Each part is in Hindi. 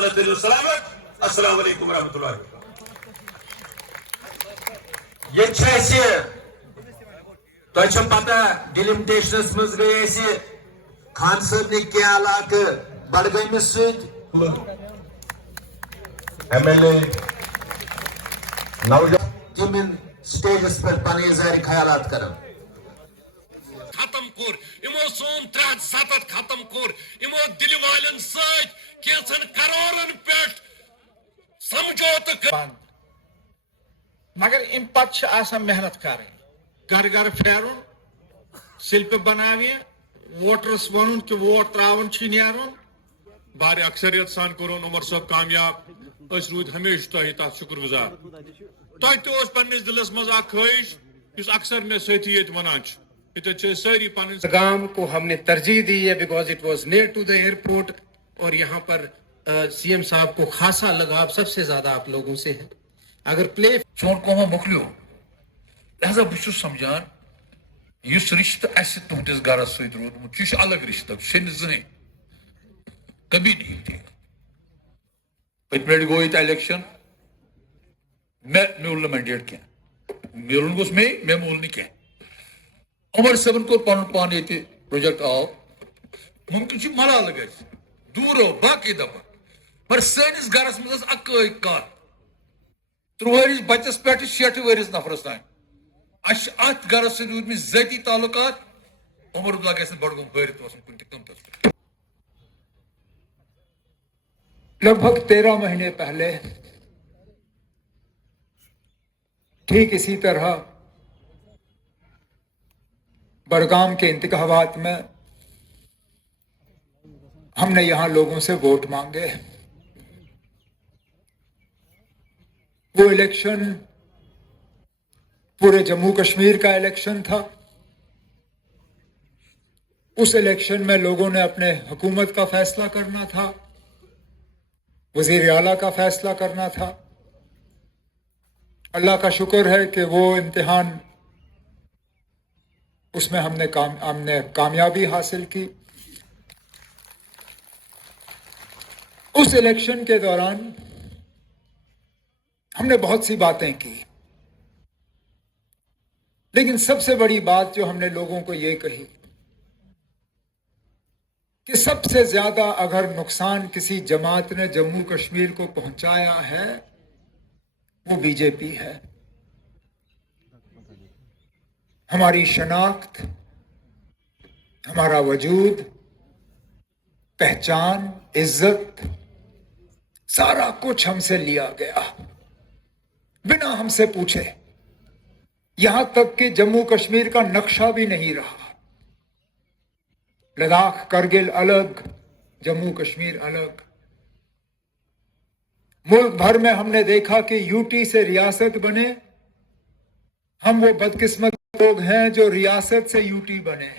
ताला करियो सलामत। अस्सलाम वालेकुम रहमतुल्लाह। ये तो पता डिलिमिटेशन मज गई खान साहब ने क्या इलाक बडगमिस MLA तम स्टेजस पे पन ज़ाहिर ख्यालात कर खत्म कोर इमो सोन 307 खत्म कोर इमो दिल वालन सैन करोड़न पे समझौत मगर इन पत मेहनत कर घर घर फेरुन सिल्प बनावे वोटरस वन कि वोट त्रावन नेरुन बार अक्सरियत सान कोरोन उमर साहब कामयाब रूद हमेशा तुह तथ शुक्रगुजार तुह तस दिलस मज ख्वाहिश इस अक्सर ने साथी ये वनान ये सारी पन गांव को हमने तरजीह दी है because it was near to the airport और यहाँ पर CM साहब को खासा लगाव सबसे ज्यादा आप लोगों से है। अगर प्ले सोन कौमा मोकलियो लिहाजा बहुत समझान इस रिश्त तुहदिस गरस सत रोदमुत यह अलग रिश्त जन कभी नहीं थी पे गो ये इलेक्शन मे मूल मैंडेट क्या मूल गोस मे मूल कह उमर सबन कोर पन पान ये प्रोजेक्ट आव मुमकिन मलाल ग दूर बाकी दफा पर सैनिस गरस मज अक कत 3 वरिस बच्चस पे 60 वरिस नफरस तान अत गरस से रूद जती ताल्लुकात उमर अब्दुल्ला गस बडगुम भरित कुन तम लगभग 13 महीने पहले ठीक इसी तरह बड़गाम के इंतखाबात में हमने यहां लोगों से वोट मांगे। वो इलेक्शन पूरे जम्मू कश्मीर का इलेक्शन था। उस इलेक्शन में लोगों ने अपने हुकूमत का फैसला करना था, वजीर आला का फैसला करना था। अल्लाह का शुक्र है कि वो इम्तिहान उसमें हमने कामयाबी हासिल की। उस इलेक्शन के दौरान हमने बहुत सी बातें की, लेकिन सबसे बड़ी बात जो हमने लोगों को ये कही कि सबसे ज्यादा अगर नुकसान किसी जमात ने जम्मू कश्मीर को पहुंचाया है वो बीजेपी है। हमारी शनाख्त, हमारा वजूद, पहचान, इज्जत, सारा कुछ हमसे लिया गया बिना हमसे पूछे। यहां तक कि जम्मू कश्मीर का नक्शा भी नहीं रहा। लद्दाख करगिल अलग, जम्मू कश्मीर अलग। मुल्क भर में हमने देखा कि यूटी से रियासत बने। हम वो बदकिस्मत लोग हैं जो रियासत से यूटी बने।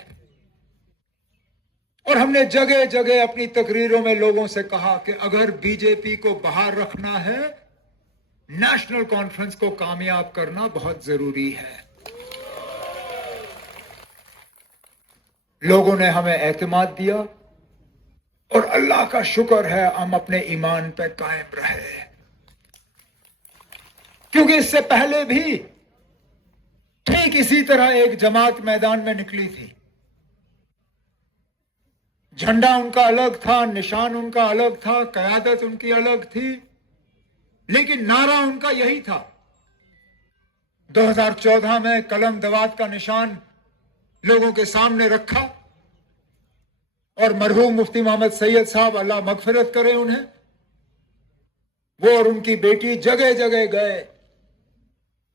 और हमने जगह जगह अपनी तकरीरों में लोगों से कहा कि अगर बीजेपी को बाहर रखना है, नेशनल कॉन्फ्रेंस को कामयाब करना बहुत जरूरी है। लोगों ने हमें एतमाद दिया और अल्लाह का शुक्र है हम अपने ईमान पे कायम रहे, क्योंकि इससे पहले भी ठीक इसी तरह एक जमात मैदान में निकली थी। झंडा उनका अलग था, निशान उनका अलग था, क़यादत उनकी अलग थी, लेकिन नारा उनका यही था। 2014 में कलम दवात का निशान लोगों के सामने रखा और मरहूम मुफ्ती मोहम्मद सैयद साहब, अल्लाह मगफिरत करे उन्हें, वो और उनकी बेटी जगह जगह गए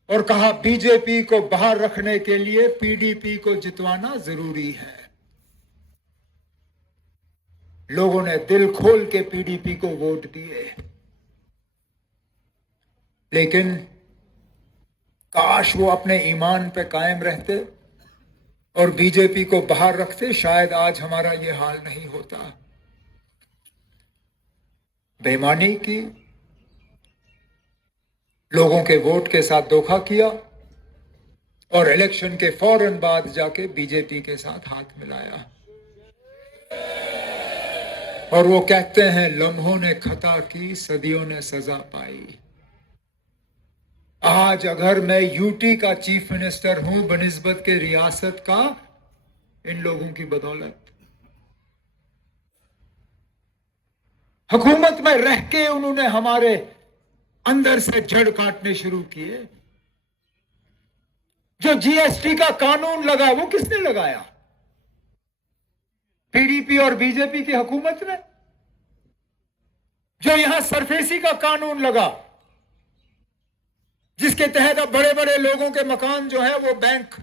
और कहा बीजेपी को बाहर रखने के लिए पीडीपी को जितवाना जरूरी है। लोगों ने दिल खोल के पीडीपी को वोट दिए, लेकिन काश वो अपने ईमान पे कायम रहते और बीजेपी को बाहर रखते, शायद आज हमारा ये हाल नहीं होता। बेईमानी की, लोगों के वोट के साथ धोखा किया और इलेक्शन के फौरन बाद जाके बीजेपी के साथ हाथ मिलाया। और वो कहते हैं लम्हों ने खता की, सदियों ने सजा पाई। आज अगर मैं यूटी का चीफ मिनिस्टर हूं बनिस्बत के रियासत का, इन लोगों की बदौलत। हुकूमत में रह के उन्होंने हमारे अंदर से जड़ काटने शुरू किए। जो जीएसटी का कानून लगा वो किसने लगाया? पीडीपी और बीजेपी की हुकूमत ने। जो यहां सरफेसी का कानून लगा, जिसके तहत अब बड़े बड़े लोगों के मकान जो है वो बैंक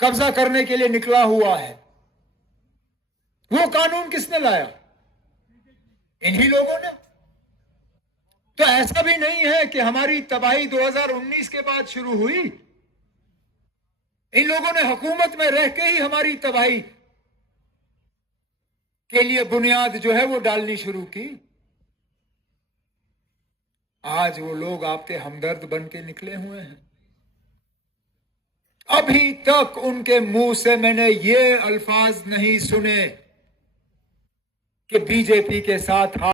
कब्जा करने के लिए निकला हुआ है, वो कानून किसने लाया? इन्हीं लोगों ने। तो ऐसा भी नहीं है कि हमारी तबाही 2019 के बाद शुरू हुई। इन लोगों ने हुकूमत में रह के ही हमारी तबाही के लिए बुनियाद जो है वो डालनी शुरू की। आज वो लोग आपके हमदर्द बन के निकले हुए हैं। अभी तक उनके मुंह से मैंने ये अल्फाज नहीं सुने कि बीजेपी के साथ